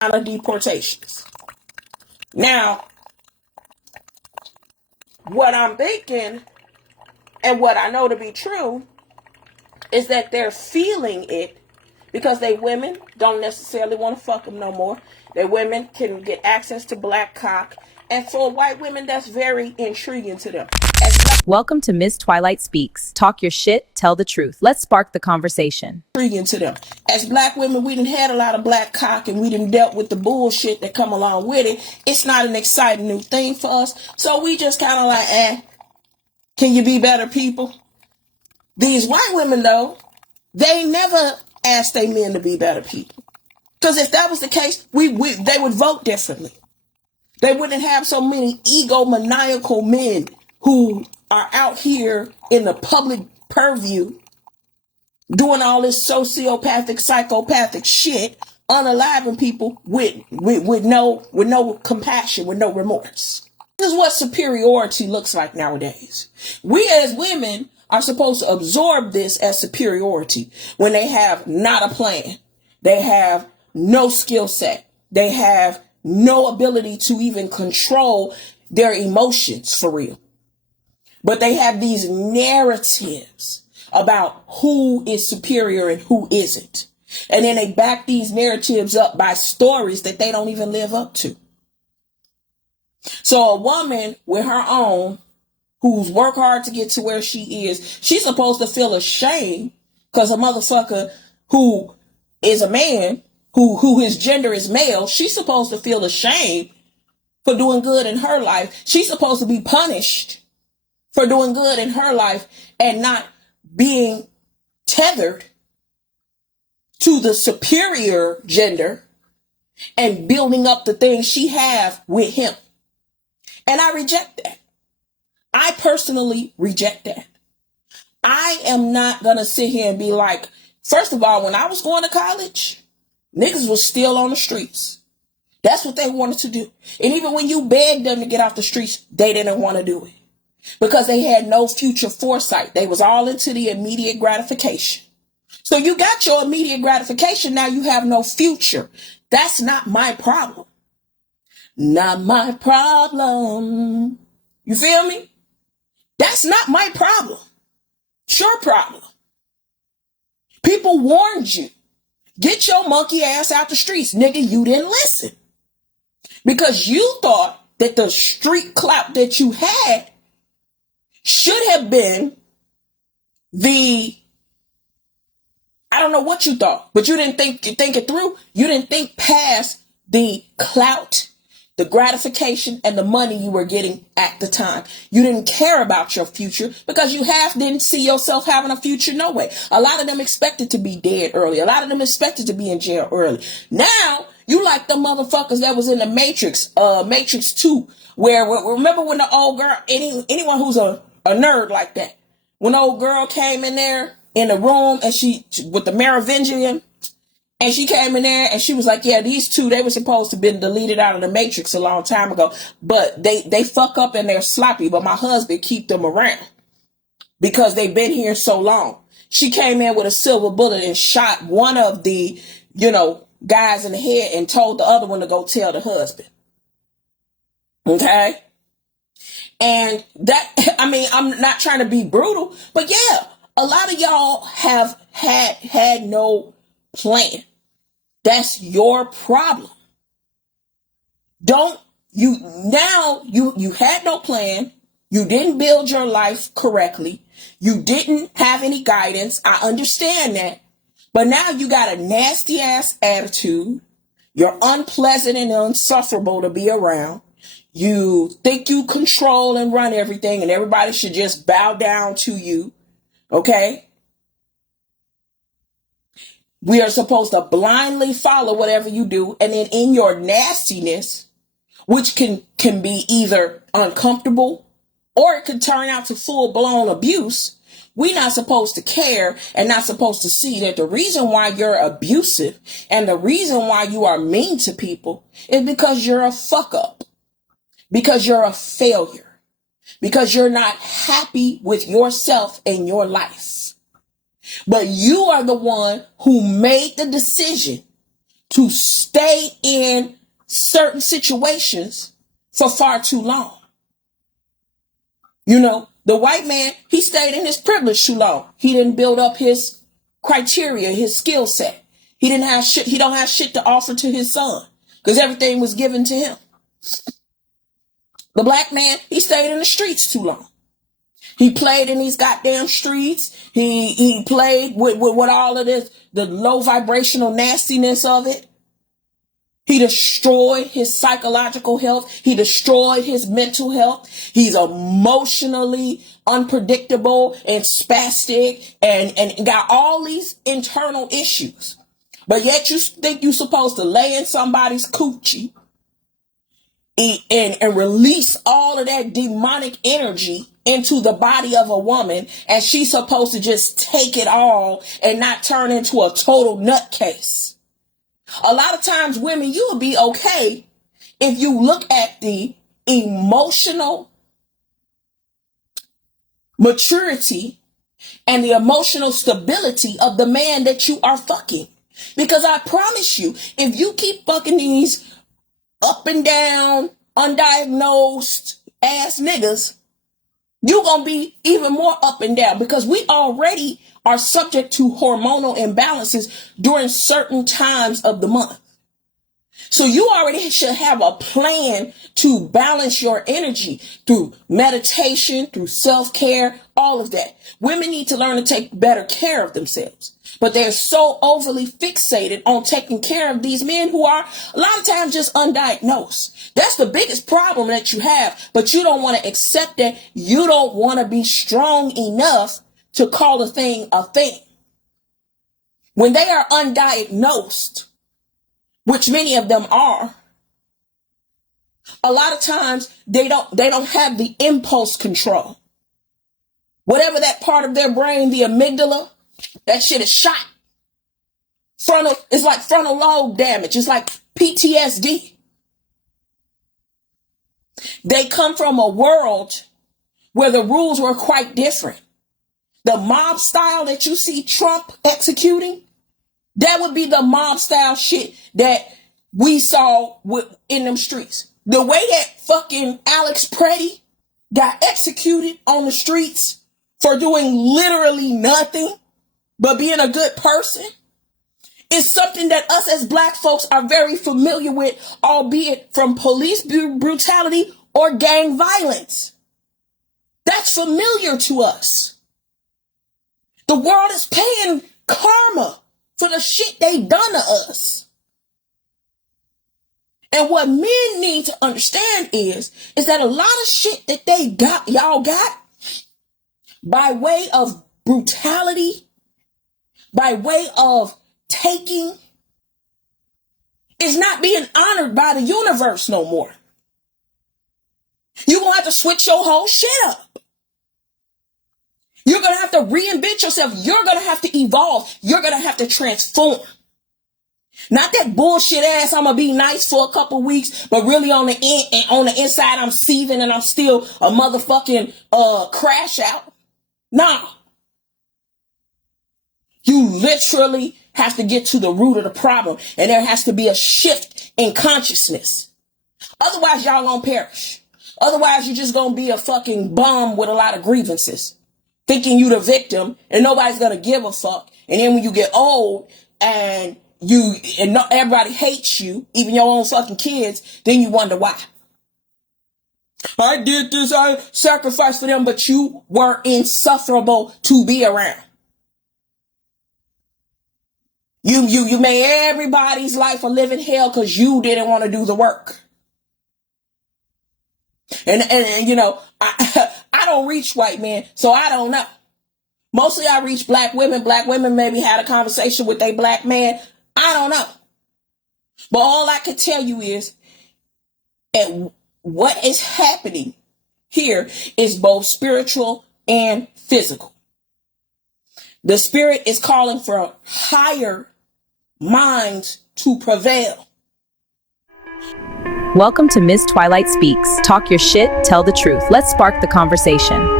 of deportations. Now, what I'm thinking and what I know to be true is that they're feeling it because they women don't necessarily want to fuck them no more. They women can get access to black cock. And for white women, that's very intriguing to them. Welcome to Miss Twilight Speaks. Talk your shit, tell the truth. Let's spark the conversation. Intriguing to them. As black women, we done had a lot of black cock and we done dealt with the bullshit that come along with it. It's not an exciting new thing for us. So we just kind of like, can you be better people? These white women, though, they never asked their men to be better people. Because if that was the case, they would vote differently. They wouldn't have so many egomaniacal men who are out here in the public purview doing all this sociopathic, psychopathic shit, unaliving people with no compassion, with no remorse. This is what superiority looks like nowadays. We as women are supposed to absorb this as superiority when they have not a plan. They have no skill set. They have no ability to even control their emotions for real. But they have these narratives about who is superior and who isn't. And then they back these narratives up by stories that they don't even live up to. So a woman with her own, who's worked hard to get to where she is, she's supposed to feel ashamed because a motherfucker who is a man, who his gender is male, she's supposed to feel ashamed for doing good in her life. She's supposed to be punished for doing good in her life and not being tethered to the superior gender and building up the things she have with him. And I reject that. I personally reject that. I am not going to sit here and be like, first of all, when I was going to college, niggas was still on the streets. That's what they wanted to do. And even when you begged them to get off the streets, they didn't want to do it because they had no future foresight. They was all into the immediate gratification. So you got your immediate gratification. Now you have no future. That's not my problem. Not my problem. You feel me? That's not my problem. It's your problem. People warned you. Get your monkey ass out the streets. Nigga, you didn't listen. Because you thought that the street clout that you had should have been I don't know what you thought, but you didn't think it through. You didn't think past the clout, the gratification, and the money you were getting at the time. You didn't care about your future because you didn't see yourself having a future no way. A lot of them expected to be dead early. A lot of them expected to be in jail early. Now, you like the motherfuckers that was in the Matrix, Matrix 2, where remember when the old girl, anyone who's a nerd like that, when the old girl came in there in the room and she, with the Merovingian, and she came in there and she was like, yeah, these two, they were supposed to have been deleted out of the Matrix a long time ago, but they fuck up and they're sloppy, but my husband keep them around because they've been here so long. She came in with a silver bullet and shot one of the, guys in the head and told the other one to go tell the husband. Okay? And that, I'm not trying to be brutal, but yeah, a lot of y'all have had no plan. That's your problem. You had no plan. You didn't build your life correctly. You didn't have any guidance. I understand that. But now you got a nasty ass attitude. You're unpleasant and insufferable to be around. You think you control and run everything and everybody should just bow down to you. Okay? We are supposed to blindly follow whatever you do. And then in your nastiness, which can be either uncomfortable or it could turn out to full-blown abuse, we're not supposed to care and not supposed to see that the reason why you're abusive and the reason why you are mean to people is because you're a fuck up, because you're a failure, because you're not happy with yourself and your life. But you are the one who made the decision to stay in certain situations for far too long. You know, the white man, he stayed in his privilege too long. He didn't build up his criteria, his skill set. He don't have shit to offer to his son because everything was given to him. The black man, he stayed in the streets too long. He played in these goddamn streets. He played with all of this, the low vibrational nastiness of it. He destroyed his psychological health. He destroyed his mental health. He's emotionally unpredictable and spastic and got all these internal issues. But yet you think you're supposed to lay in somebody's coochie and release all of that demonic energy into the body of a woman, and she's supposed to just take it all and not turn into a total nutcase. A lot of times, women, you will be okay if you look at the emotional maturity and the emotional stability of the man that you are fucking. Because I promise you, if you keep fucking these up and down, undiagnosed ass niggas, you're going to be even more up and down because we already are subject to hormonal imbalances during certain times of the month. So you already should have a plan to balance your energy through meditation, through self-care, all of that. Women need to learn to take better care of themselves. But they're so overly fixated on taking care of these men who are a lot of times just undiagnosed. That's the biggest problem that you have. But you don't want to accept that. You don't want to be strong enough to call a thing a thing. When they are undiagnosed, which many of them are, a lot of times they don't have the impulse control. Whatever that part of their brain, the amygdala, that shit is shot. It's like frontal lobe damage. It's like PTSD. They come from a world where the rules were quite different. The mob style that you see Trump executing, that would be the mob style shit that we saw in them streets. The way that fucking Alex Pretty got executed on the streets for doing literally nothing but being a good person is something that us as black folks are very familiar with, albeit from police brutality or gang violence. That's familiar to us. The world is paying karma for the shit they done to us. And what men need to understand is that a lot of shit that y'all got by way of brutality, by way of taking, is not being honored by the universe no more. You're going to have to switch your whole shit up. You're going to have to reinvent yourself. You're going to have to evolve. You're going to have to transform. Not that bullshit ass, I'm going to be nice for a couple weeks, but really on the inside, I'm seething and I'm still a motherfucking crash out. Nah. You literally have to get to the root of the problem, and there has to be a shift in consciousness. Otherwise, y'all gonna perish. Otherwise, you're just gonna be a fucking bum with a lot of grievances, thinking you the victim, and nobody's gonna give a fuck. And then when you get old and everybody hates you, even your own fucking kids, then you wonder why. I did this, I sacrificed for them, but you were insufferable to be around. You made everybody's life a living hell because you didn't want to do the work. And you know, I don't reach white men, so I don't know. Mostly I reach black women. Black women maybe had a conversation with a black man. I don't know. But all I can tell you is that what is happening here is both spiritual and physical. The spirit is calling for higher minds to prevail. Welcome to Ms. Twilight Speaks. Talk your shit, tell the truth. Let's spark the conversation.